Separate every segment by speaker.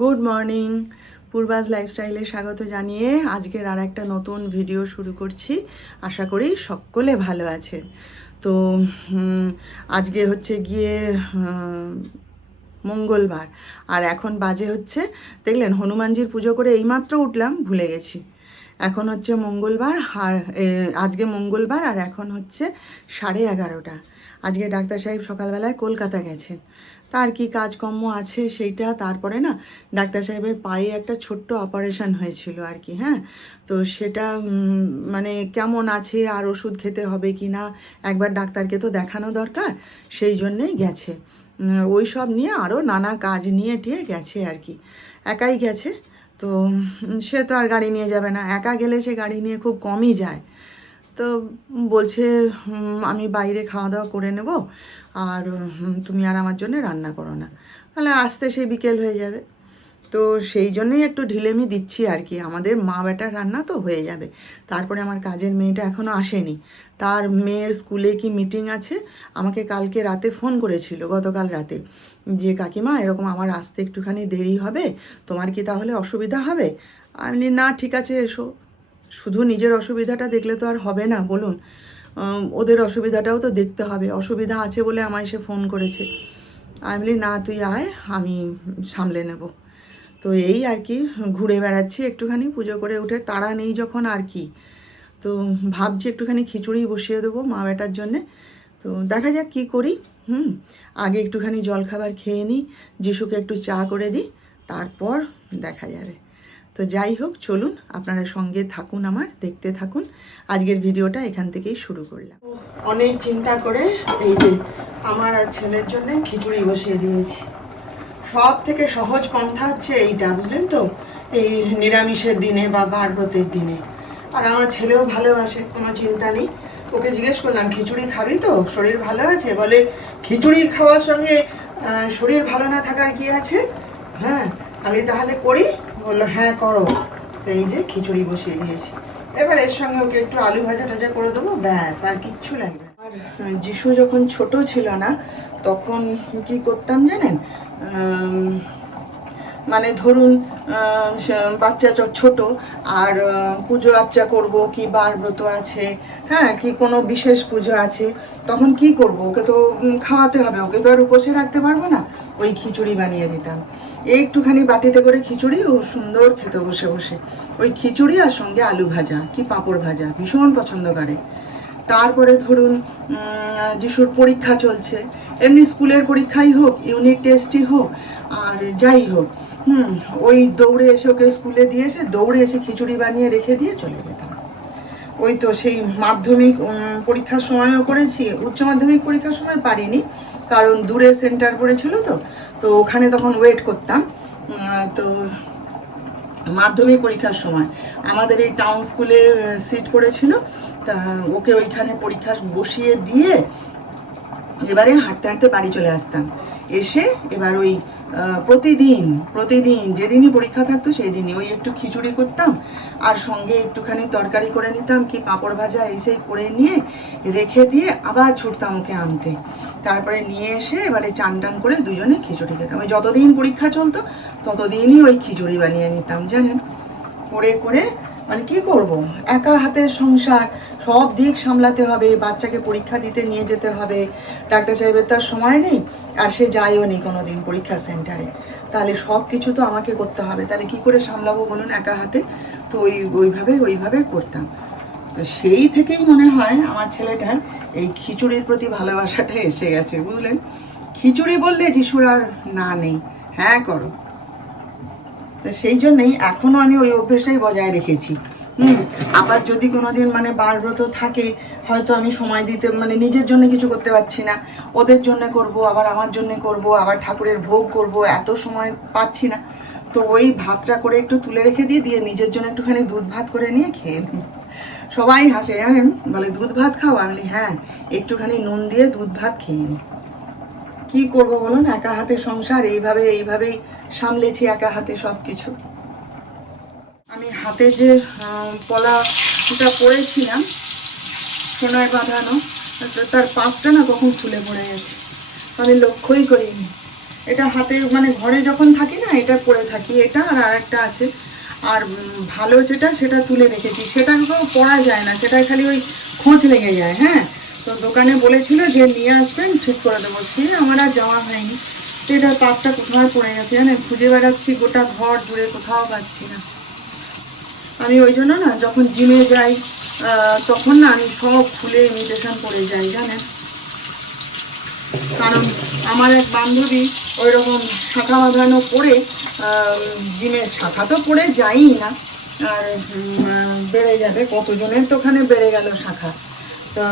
Speaker 1: Good morning পূর্বাজ লাইফস্টাইলে স্বাগত জানিয়ে আজকের আর একটা নতুন ভিডিও শুরু করছি। আশা করি সকলে ভালো আছে। তো আজকে হচ্ছে গিয়ে মঙ্গলবার। আর এখন বাজে হচ্ছে, দেখলেন হনুমানজির পুজো করে এইমাত্র উঠলাম, ভুলে গেছি। এখন হচ্ছে মঙ্গলবার আর আজকে মঙ্গলবার আর এখন হচ্ছে সাড়ে এগারোটা। আজকে ডাক্তার সাহেব সকালবেলায় কলকাতা গেছেন। তার কি কাজকর্ম আছে সেইটা তারপরে না ডাক্তার সাহেবের পায়ে একটা ছোট্ট অপারেশন হয়েছিল আর কি হ্যাঁ? তো সেটা মানে কেমন আছে, আর ওষুধ খেতে হবে কি না, একবার ডাক্তারকে তো দেখানো দরকার, সেই জন্যেই গেছে। ওই সব নিয়ে আরও নানা কাজ নিয়ে টিয়ে গেছে আর কি। একাই গেছে। তো সে তো আর গাড়ি নিয়ে যাবে না। একা গেলে সে গাড়ি নিয়ে খুব কমই যায়। তো বলছে আমি বাইরে খাওয়া দাওয়া করে নেব, আর তুমি আর আমার জন্য রান্না করো না। তাহলে আসতে সেই বিকেল হয়ে যাবে। তো সেই জন্যই একটু ঢিলেমি দিচ্ছি আর কি। আমাদের মা বেটার রান্না তো হয়ে যাবে। তারপরে আমার কাজের মেয়েটা এখনও আসেনি। তার মেয়ের স্কুলে কি মিটিং আছে? আমাকে কালকে রাতে ফোন করেছিল, গতকাল রাতে। যে কাকিমা, এরকম আমার আসতে একটুখানি দেরি হবে, তোমার কি তাহলে অসুবিধা হবে? আমি না, ঠিক আছে, এসো। শুধু নিজের অসুবিধাটা দেখলে তো আর হবে না, বলুন। ওদের অসুবিধাটাও তো দেখতে হবে, অসুবিধা আছে বলে আমায় সে ফোন করেছে। আমি বলি, না, তুই আয়, আমি সামলে নেব। তো এই আর কি, ঘুরে বেড়াচ্ছি একটুখানি, পুজো করে উঠে তাড়া নেই যখন আর কি। তো ভাবছি একটুখানি খিচুড়ি বসিয়ে দেবো মা বেটার জন্যে। তো দেখা যাক কী করি। হুম, আগে একটুখানি জলখাবার খেয়ে নিই, যিশুকে একটু চা করে দিই, তারপর দেখা যাবে। তো যাই হোক, চলুন আপনারা সঙ্গে থাকুন আমার, দেখতে থাকুন। আজকের ভিডিওটা এখান থেকেই শুরু করলাম। অনেক চিন্তা করে এই যে আমার আর ছেলের জন্য খিচুড়ি বসিয়ে দিয়েছি। সব থেকে সহজ পন্থা হচ্ছে এইটা, বুঝলেন তো? এই নিরামিষের দিনে বা ভারব্রতের দিনে। আর আমার ছেলেও ভালোবাসে, কোনো চিন্তা নেই। ওকে জিজ্ঞেস করলাম, খিচুড়ি খাবি তো? শরীর ভালো আছে? বলে, খিচুড়ি খাওয়ার সঙ্গে শরীর ভালো না থাকার কি আছে? হ্যাঁ আমি তাহলে করি? বলল হ্যাঁ করো। এই যে খিচুড়ি বসিয়ে দিয়েছি। এবার এর সঙ্গে ওকে একটু আলু ভাজা টাজা করে দেবো, ব্যাস, আর কিচ্ছু লাগবে আর যিশু যখন ছোট ছিল না, তখন কি করতাম জানেন? মানে ধরুন বাচ্চা ছোট, আর পুজো আর্চা করব কি বার ব্রত আছে হ্যাঁ কি কোনো বিশেষ পুজো আছে, তখন কি করব? ওকে তো খাওয়াতে হবে, ওকে তো আর উপসে রাখতে পারব না। ওই খিচুড়ি বানিয়ে দিতাম। এই একটুখানি বাটিতে করে খিচুড়ি, ও সুন্দর খেতে বসে বসে। ওই খিচুড়ি আর সঙ্গে আলু ভাজা, কি পাঁপড় ভাজা, ভীষণ পছন্দ করে। তারপরে ধরুন যিশুর পরীক্ষা চলছে, এমনি স্কুলের পরীক্ষাই হোক, ইউনিট টেস্টই হোক, আর যাই হোক হুম, ওই দৌড়ে এসে ওকে স্কুলে দিয়ে এসে দৌড়ে এসে খিচুড়ি বানিয়ে রেখে দিয়ে চলে যেতাম। ওই তো সেই মাধ্যমিক পরীক্ষার সময়ও করেছি, উচ্চ মাধ্যমিক পরীক্ষার সময় পারিনি, কারণ দূরে সেন্টার পড়েছিল তো তো ওখানে তখন ওয়েট করতাম তো মাধ্যমিক পরীক্ষার সময়। আমাদের এই টাউন স্কুলে সিট পড়েছিল, তা ওকে ওইখানে পরীক্ষা বসিয়ে দিয়ে এবারে হাঁটতে হাঁটতে বাড়ি চলে আসতাম। এসে এবার ওই প্রতিদিন প্রতিদিন যেদিনই পরীক্ষা থাকতো সেই দিনই ওই একটু খিচুড়ি করতাম, আর সঙ্গে একটুখানি তরকারি করে নিতাম, কি পাঁপড় ভাজা এই সেই করে নিয়ে রেখে দিয়ে আবার ছুটতাম ওকে আনতে। তারপরে নিয়ে এসে এবারে চান টান করে দুজনে খিচুড়ি খেতাম। ওই যতদিন পরীক্ষা চলতো, ততদিনই ওই খিচুড়ি বানিয়ে নিতাম, জানেন? করে করে মানে কি করব? একা হাতের সংসার সব দিক সামলাতে হবে, বাচ্চাকে পরীক্ষা দিতে নিয়ে যেতে হবে। ডাক্তার সাহেবের তার সময় নেই, আর সে যায়ও নি কোনো দিন পরীক্ষা সেন্টারে। তাহলে সব কিছু তো আমাকে করতে হবে, তাহলে কি করে সামলাবো বলুন একা হাতে? তো ওই, ওইভাবে ওইভাবে করতাম। তো সেই থেকেই মনে হয় আমার ছেলেটার এই খিচুড়ির প্রতি ভালোবাসাটা এসে গেছে, বুঝলেন? খিচুড়ি বললে যিশুর আর না নেই হ্যাঁ করো। তো সেই জন্যেই এখনও আমি ওই অভ্যেসটাই বজায় রেখেছি। হুম। আবার যদি কোনোদিন মানে বারব্রত থাকে, হয়তো আমি সময় দিতে মানে নিজের জন্য কিছু করতে পারছি না। ওদের জন্য করব, আবার আমার জন্য করব, আবার ঠাকুরের ভোগ করব, এত সময় পাচ্ছি না। তো ওই ভাতটা করে একটু তুলে রেখে দিয়ে দিয়ে নিজের জন্য একটুখানি দুধ ভাত করে নিয়ে খেয়ে নিই সবাই হাসে জানেন বলে, দুধ ভাত খাও? আমি হ্যাঁ একটুখানি নুন দিয়ে দুধ ভাত খেয়ে নিই কি করব বলুন, একা হাতে সংসার, এইভাবে, এইভাবেই সামলেছি একা হাতে সব কিছু হাতে যে পলাটা পরেছিলাম সোনায় বাঁধানো তার পাঁচটা না কখন খুলে পড়ে গেছে? আমি লক্ষ্যই করিনি। এটা হাতে মানে ঘরে যখন থাকি না, এটা পরে থাকি। এটা আর আরেকটা আছে। আর ভালো যেটা, সেটা তুলে রেখেছি। সেটা পরা যায় না সেটা খালি ওই খোঁজ লেগে যায় হ্যাঁ? তো দোকানে বলেছিল যে, নিয়ে আসবেন, ঠিক করে দেবো। সে আমার আর যাওয়া হয়নি। তো এটার পাতটা কোথাও পড়ে গেছে জানেন? খুঁজে বেড়াচ্ছি, গোটা ঘর জুড়ে কোথাও পাচ্ছি না। আমি ওই জন্য না, যখন জিমে যাই তখন না আমি সব খুলে ইমিটেশন পরে যাই, জানেন? কারণ আমার এক বান্ধবী ওই রকম শাখা বাঁধানো পরে জিমের শাখা তো পরে যাই না, আর বেড়ে যাবে, কতজনের তো ওখানে বেড়ে গেল শাখা। তো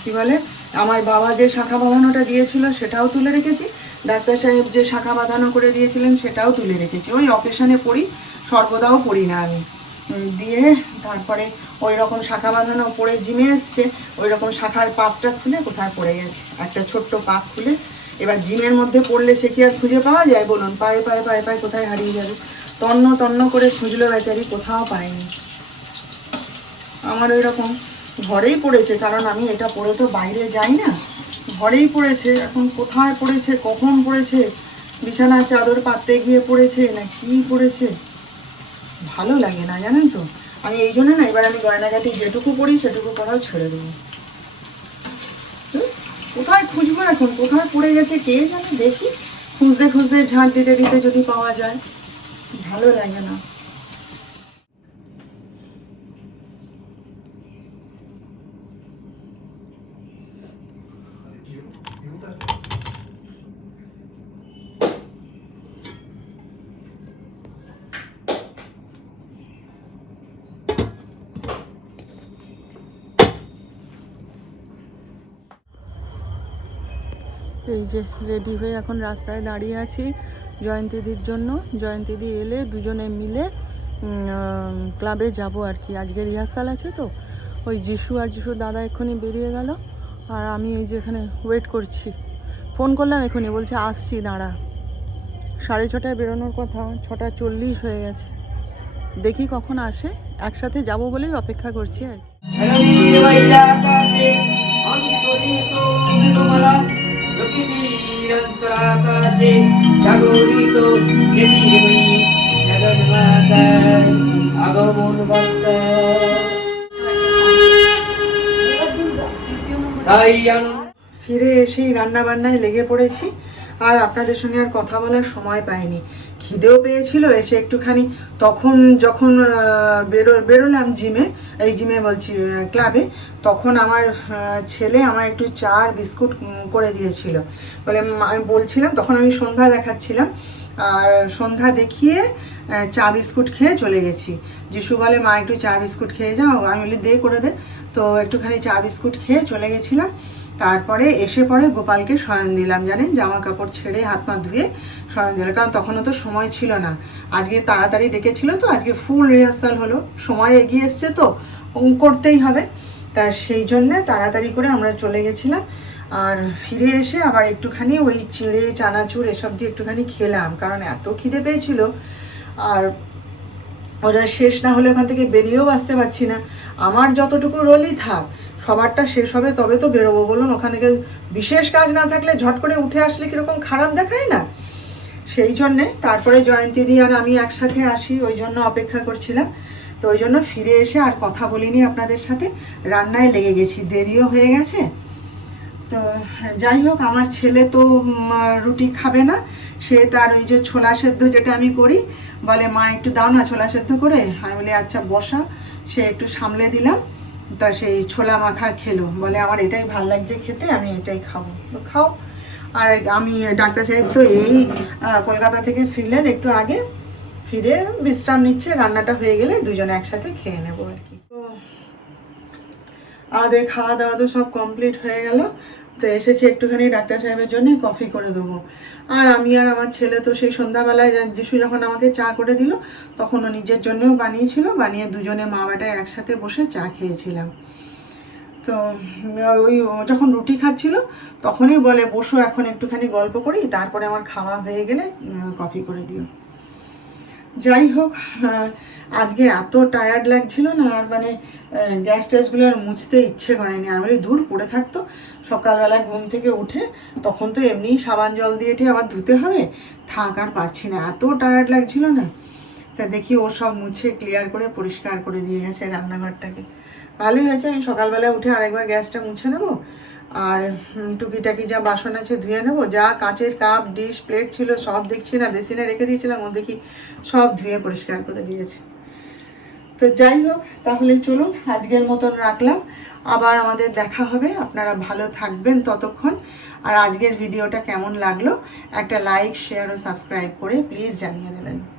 Speaker 1: কি বলে, আমার বাবা যে শাখা বাঁধানোটা দিয়েছিল সেটাও তুলে রেখেছি, ডাক্তার সাহেব যে শাখা বাঁধানো করে দিয়েছিলেন সেটাও তুলে রেখেছি। ওই অকেশনে পড়ি, সর্বদাও পড়ি না আমি। দিয়ে তারপরে ওই রকম শাখা বাঁধানো পরে জিমে এসছে ওই রকম শাখার পাতটা খুলে কোথায় পড়ে গেছে। একটা ছোট্ট পাত খুলে, এবার জিমের মধ্যে পড়লে সে কি আর খুঁজে পাওয়া যায় বলুন? পায়ে পায়ে পায়ে পায়ে কোথায় হারিয়ে যাবে? তন্ন তন্ন করে খুঁজলো বেচারি, কোথাও পায়নি। আমার ওই রকম ঘরেই পড়েছে, কারণ আমি এটা পরে তো বাইরে যাই না। ঘরেই পড়েছে, এখন কোথায় পড়েছে, কখন পড়েছে? বিছানার চাদর পাততে গিয়ে পড়েছে, না কি পড়েছে? ভালো লাগে না, জানেন তো? আমি এই জন্য না, এবার আমি গয়নাগাটি যেটুকু পড়ি সেটুকু পড়াও ছেড়ে দেবো। কোথায় খুঁজবো এখন? কোথায় পড়ে গেছে কে জানে? দেখি। খুঁজতে খুঁজতে ঝাঁট দিতে দিতে যদি পাওয়া যায়। ভালো লাগে না। এই যে রেডি হয়ে এখন রাস্তায় দাঁড়িয়ে আছি জয়ন্তীদির জন্য। জয়ন্তীদি এলে দুজনে মিলে ক্লাবে যাব আর কি। আজকে রিহার্সাল আছে তো, ওই যিশু আর যিশুর দাদা এক্ষুনি বেরিয়ে গেল। আর আমি এই যে এখানে ওয়েট করছি। ফোন করলাম এক্ষুনি, বলছে আসছি, দাঁড়া। সাড়ে ছটায় বেরোনোর কথা, ছটা চল্লিশ হয়ে গেছে। দেখি কখন আসে, একসাথে যাব বলেই অপেক্ষা করছি আর কি।
Speaker 2: প্রকৃতিরন্তরাকাশে জাগরিত যেতিময়ী জগন্মাতা আগমন বার্তা। তাই
Speaker 1: ফিরে এসেই রান্না বান্নায় লেগে পড়েছি, আর আপনাদের সঙ্গে আর কথা বলার সময় পাইনি। খিদেও পেয়েছিল, এসে একটুখানি তখন যখন বেরো, বেরোলাম জিমে, এই জিমে বলছি ক্লাবে, তখন আমার ছেলে আমার একটু চা আর বিস্কুট করে দিয়েছিল। বলে আমি বলছিলাম, তখন আমি সন্ধ্যা দেখাচ্ছিলাম, আর সন্ধ্যা দেখিয়ে চা বিস্কুট খেয়ে চলে গেছি। যিশু বলে, মা, একটু চা বিস্কুট খেয়ে যাও। আমি বলি, দে, করে দে। তো একটুখানি চা বিস্কুট খেয়ে চলে গেছিলাম। তারপরে এসে পরে গোপালকে শয়ন দিলাম, জানেন? জামা কাপড় ছেড়ে হাত পা ধুয়ে শয়ন দিলাম। কারণ তখনও তো সময় ছিল না। আজকে তাড়াতাড়ি ডেকেছিল তো, আজকে ফুল রিহার্সাল হলো। সময় এগিয়ে এসছে তো করতেই হবে। তা সেই জন্যে তাড়াতাড়ি করে আমরা চলে গেছিলাম। আর ফিরে এসে আবার একটুখানি ওই চিড়ে, চানাচুর এসব দিয়ে একটুখানি খেলাম। কারণ এত খিদে পেয়েছিল। আর ওটা শেষ না হলে ওখান থেকে বেরিয়েও আসতে পারছি না। আমার যতটুকু রোলই থাক সবারটা শেষ হবে, তবে তো বেরোবো। বলুন, ওখানে থেকে বিশেষ কাজ না থাকলে ঝট করে উঠে আসলে কীরকম খারাপ দেখায় না? সেই জন্যে তারপরে জয়ন্তী জয়ন্তীদি আর আমি একসাথে আসি, ওই জন্য অপেক্ষা করছিলাম। তো ওই জন্য ফিরে এসে আর কথা বলিনি আপনাদের সাথে। রান্নায় লেগে গেছি, দেরিও হয়ে গেছে। তো যাই হোক, আমার ছেলে তো রুটি খাবে না। সে তার ওই যে ছোলা সেদ্ধ যেটা আমি করি, বলে, মা, একটু দাও না ছোলা সেদ্ধ করে। আমি বলি আচ্ছা বসা। সে একটু সামলে দিলাম। তা সেই ছোলা মাখা খেলো। বলে, আমার এটাই ভালো লাগছে খেতে, আমি এটাই খাব। তো খাও। আর আমি ডাক্তার সাহেব তো এই কলকাতা থেকে ফিরলেন একটু আগে। ফিরে বিশ্রাম নিচ্ছে, রান্নাটা হয়ে গেলে দুজনে একসাথে খেয়ে নেব আর কি। তো আমাদের খাওয়া দাওয়া তো সব কমপ্লিট হয়ে গেল। তো এসেছি একটুখানি ডাক্তার সাহেবের জন্য কফি করে দেবো। আর আমি আর আমার ছেলে তো সেই সন্ধ্যাবেলায় যিশু যখন আমাকে চা করে দিল, তখন ও নিজের জন্যও বানিয়েছিল, বানিয়ে দুজনে মা বেটায় একসাথে বসে চা খেয়েছিলাম। তো ওই যখন রুটি খাচ্ছিল, তখনই বলে, বসো এখন একটুখানি গল্প করি, তারপরে আমার খাওয়া হয়ে গেলে কফি করে দিও। যাই হোক আজকে এত টায়ার্ড লাগছিল না, আর মানে গ্যাস ট্যাসগুলো আর মুছতে ইচ্ছে করেনি। আমি দূর পড়ে থাকতো। সকালবেলা ঘুম থেকে উঠে তখন তো এমনিই সাবান জল দিয়ে টিয়ে আবার ধুতে হবে। থাক, আর পারছি না। এত টায়ার্ড লাগছিল না। তা দেখি ও সব মুছে ক্লিয়ার করে, পরিষ্কার করে দিয়ে গেছে রান্নাঘরটাকে। ভালোই হয়েছে। আমি সকালবেলা উঠে আরেকবার গ্যাসটা মুছে নেব। আর টুকিটাকি যা বাসন আছে ধুয়ে নেব, যা কাচের কাপ, ডিশ, প্লেট ছিল, সব দেখছি না, বেসিনে রেখে দিয়েছিলাম, ও দেখি সব ধুয়ে পরিষ্কার করে দিয়েছে। তো যাই হোক, তাহলে চলুন, আজকের মতন রাখলাম। আবার আমাদের দেখা হবে, আপনারা ভালো থাকবেন ততক্ষণ। আর আজকের ভিডিওটা কেমন লাগল, একটা লাইক, শেয়ার ও সাবস্ক্রাইব করে প্লিজ জানিয়ে দেবেন।